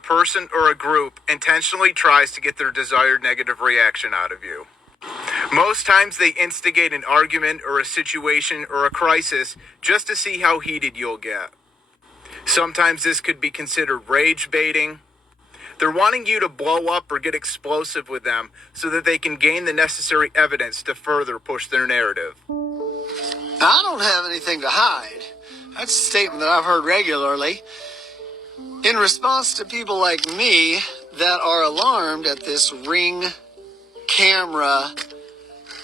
a person or a group intentionally tries to get their desired negative reaction out of you. Most times they instigate an argument or a situation or a crisis just to see how heated you'll get. Sometimes this could be considered rage baiting. They're wanting you to blow up or get explosive with them so that they can gain the necessary evidence to further push their narrative. I don't have anything to hide. That's a statement that I've heard regularly in response to people like me that are alarmed at this Ring camera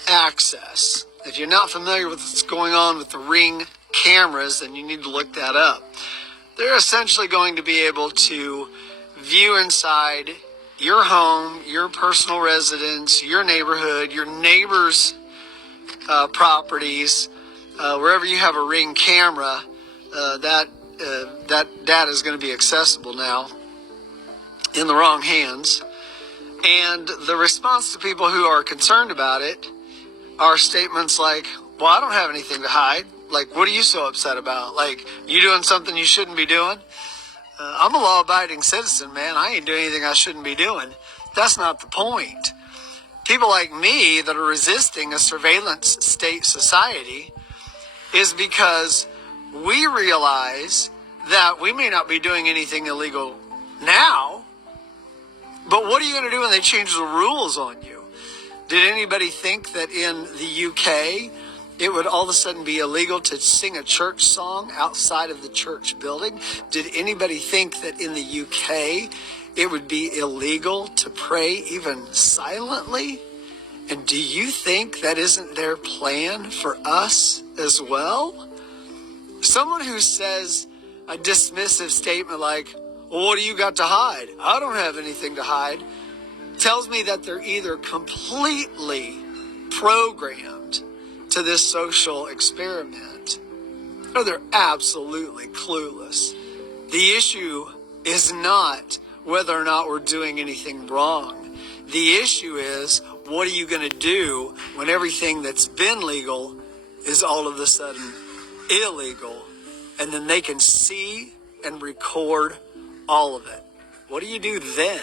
access. If you're not familiar with what's going on with the Ring cameras, then you need to look that up. They're essentially going to be able to view inside your home, your personal residence, your neighborhood, your neighbors' properties, wherever you have a Ring camera. That data is going to be accessible now in the wrong hands. And the response to people who are concerned about it are statements like, well, I don't have anything to hide. Like, what are you so upset about? Like, you doing something you shouldn't be doing? I'm a law-abiding citizen, man. I ain't doing anything I shouldn't be doing. That's not the point. People like me that are resisting a surveillance state society is because we realize that we may not be doing anything illegal now, but what are you going to do when they change the rules on you? Did anybody think that in the UK it would all of a sudden be illegal to sing a church song outside of the church building? Did anybody think that in the UK it would be illegal to pray even silently? And do you think that isn't their plan for us as well? Someone who says a dismissive statement like, well, what do you got to hide? I don't have anything to hide, tells me that they're either completely programmed to this social experiment, or they're absolutely clueless. The issue is not whether or not we're doing anything wrong. The issue is, what are you going to do when everything that's been legal is all of a sudden illegal, and then they can see and record all of it? What do you do then?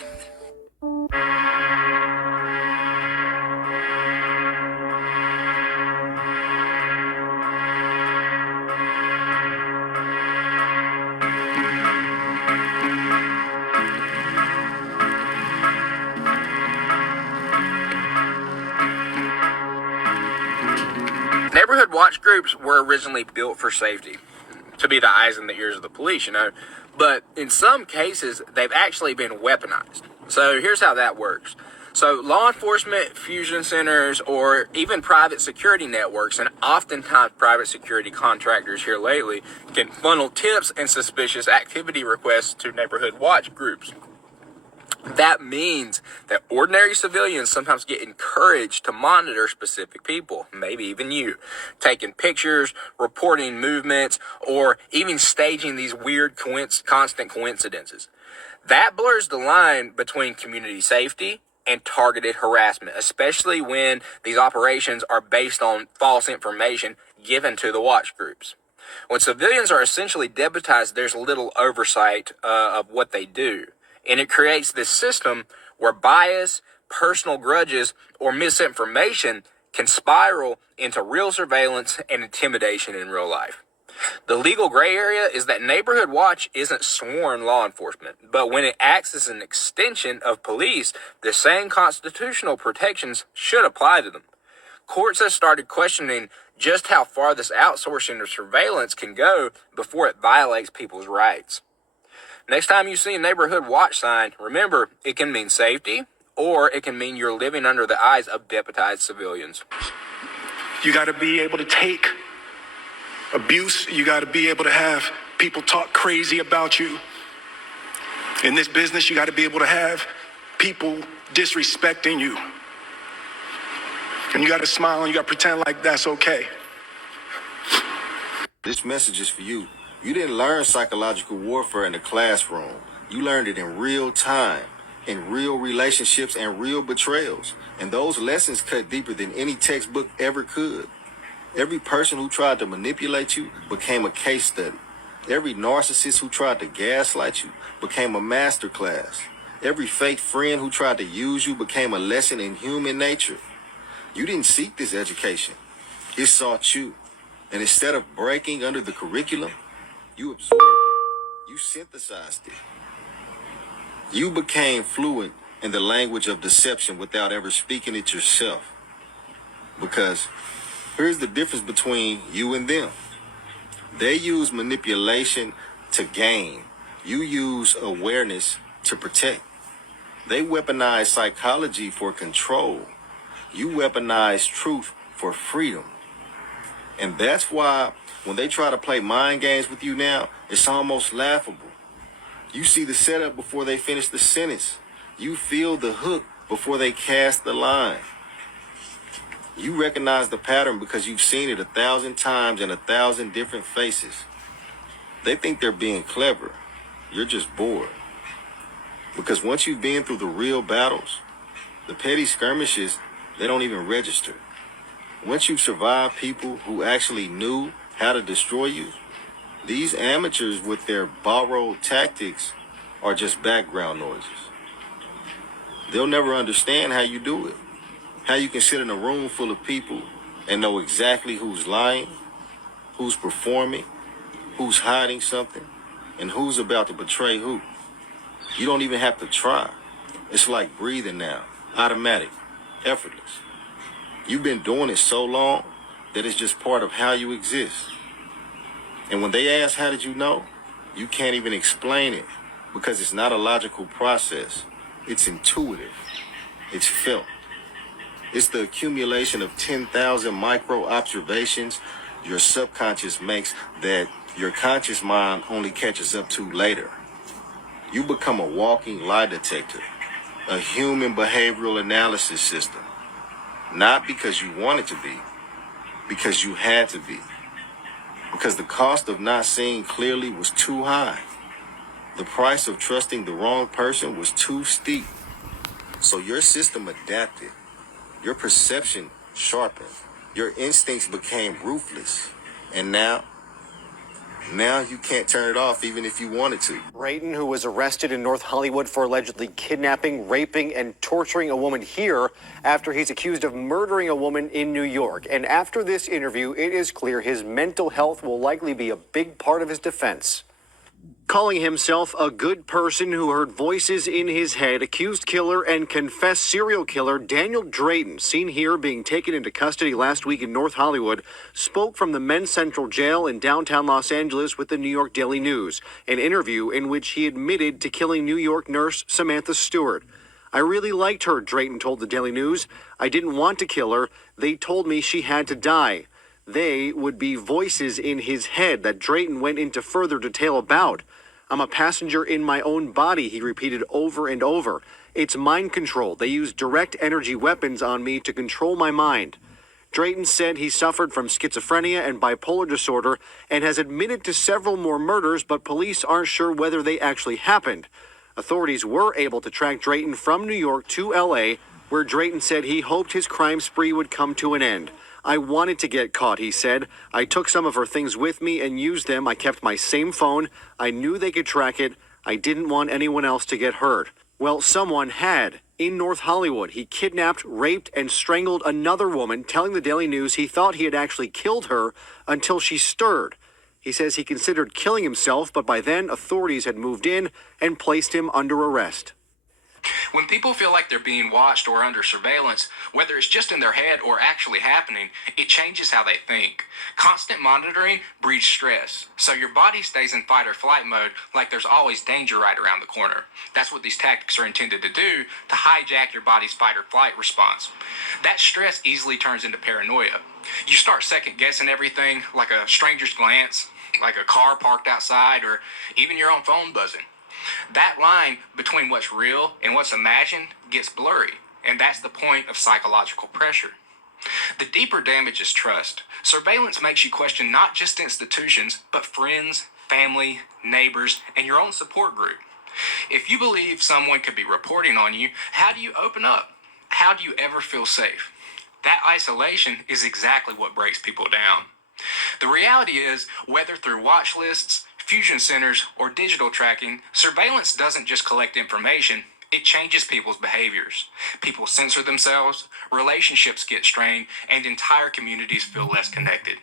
Neighborhood watch groups were originally built for safety, to be the eyes and the ears of the police, but in some cases, they've actually been weaponized. So here's how that works. So law enforcement fusion centers or even private security networks, and oftentimes private security contractors here lately, can funnel tips and suspicious activity requests to neighborhood watch groups. That means that ordinary civilians sometimes get encouraged to monitor specific people, maybe even you, taking pictures, reporting movements, or even staging these weird constant coincidences. That blurs the line between community safety and targeted harassment, especially when these operations are based on false information given to the watch groups. When civilians are essentially deputized, there's little oversight of what they do. And it creates this system where bias, personal grudges, or misinformation can spiral into real surveillance and intimidation in real life. The legal gray area is that neighborhood watch isn't sworn law enforcement, but when it acts as an extension of police, the same constitutional protections should apply to them. Courts have started questioning just how far this outsourcing of surveillance can go before it violates people's rights. Next time you see a neighborhood watch sign, remember, it can mean safety, or it can mean you're living under the eyes of deputized civilians. You got to be able to take abuse. You got to be able to have people talk crazy about you. In this business, you got to be able to have people disrespecting you. And you got to smile and you got to pretend like that's okay. This message is for you. You didn't learn psychological warfare in the classroom. You learned it in real time, in real relationships and real betrayals. And those lessons cut deeper than any textbook ever could. Every person who tried to manipulate you became a case study. Every narcissist who tried to gaslight you became a master class. Every fake friend who tried to use you became a lesson in human nature. You didn't seek this education. It sought you. And instead of breaking under the curriculum, you absorbed it. You synthesized it. You became fluent in the language of deception without ever speaking it yourself. Because here's the difference between you and them. They use manipulation to gain. You use awareness to protect. They weaponize psychology for control. You weaponize truth for freedom. And that's why when they try to play mind games with you now, it's almost laughable. You see the setup before they finish the sentence. You feel the hook before they cast the line. You recognize the pattern because you've seen it 1,000 times in 1,000 different faces. They think they're being clever. You're just bored. Because once you've been through the real battles, the petty skirmishes, they don't even register. Once you've survived people who actually knew how to destroy you, these amateurs with their borrowed tactics are just background noises. They'll never understand how you do it. How you can sit in a room full of people and know exactly who's lying, who's performing, who's hiding something, and who's about to betray who. You don't even have to try. It's like breathing now, automatic, effortless. You've been doing it so long that it's just part of how you exist. And when they ask, how did you know? You can't even explain it because it's not a logical process. It's intuitive. It's felt. It's the accumulation of 10,000 micro observations your subconscious makes that your conscious mind only catches up to later. You become a walking lie detector, a human behavioral analysis system. Not because you wanted to be, because you had to be. Because the cost of not seeing clearly was too high. The price of trusting the wrong person was too steep. So your system adapted. Your perception sharpened. Your instincts became ruthless. And now you can't turn it off even if you wanted to. Drayton, who was arrested in North Hollywood for allegedly kidnapping, raping, and torturing a woman here after he's accused of murdering a woman in New York. And after this interview, it is clear his mental health will likely be a big part of his defense. Calling himself a good person who heard voices in his head, accused killer and confessed serial killer Daniel Drayton, seen here being taken into custody last week in North Hollywood, spoke from the Men's Central Jail in downtown Los Angeles with the New York Daily News, an interview in which he admitted to killing New York nurse Samantha Stewart. I really liked her, Drayton told the Daily News. I didn't want to kill her. They told me she had to die. They would be voices in his head that Drayton went into further detail about. I'm a passenger in my own body, he repeated over and over. It's mind control. They use direct energy weapons on me to control my mind. Drayton said he suffered from schizophrenia and bipolar disorder and has admitted to several more murders, but police aren't sure whether they actually happened. Authorities were able to track Drayton from New York to L.A., where Drayton said he hoped his crime spree would come to an end. I wanted to get caught, he said. I took some of her things with me and used them. I kept my same phone. I knew they could track it. I didn't want anyone else to get hurt. Well, someone had. In North Hollywood, he kidnapped, raped, and strangled another woman, telling the Daily News he thought he had actually killed her until she stirred. He says he considered killing himself, but by then authorities had moved in and placed him under arrest. When people feel like they're being watched or under surveillance, whether it's just in their head or actually happening, it changes how they think. Constant monitoring breeds stress, so your body stays in fight or flight mode like there's always danger right around the corner. That's what these tactics are intended to do, to hijack your body's fight or flight response. That stress easily turns into paranoia. You start second guessing everything, like a stranger's glance, like a car parked outside, or even your own phone buzzing. That line between what's real and what's imagined gets blurry, and that's the point of psychological pressure. The deeper damage is trust. Surveillance makes you question not just institutions, but friends, family, neighbors, and your own support group. If you believe someone could be reporting on you, how do you open up? How do you ever feel safe? That isolation is exactly what breaks people down. The reality is, whether through watch lists, fusion centers, or digital tracking, surveillance doesn't just collect information, it changes people's behaviors. People censor themselves, relationships get strained, and entire communities feel less connected.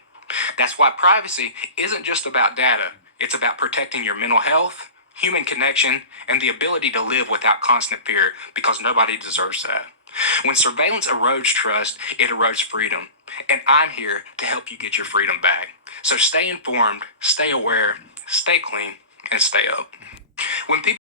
That's why privacy isn't just about data, it's about protecting your mental health, human connection, and the ability to live without constant fear, because nobody deserves that. When surveillance erodes trust, it erodes freedom. And I'm here to help you get your freedom back. So stay informed, stay aware, stay clean, and stay up. When people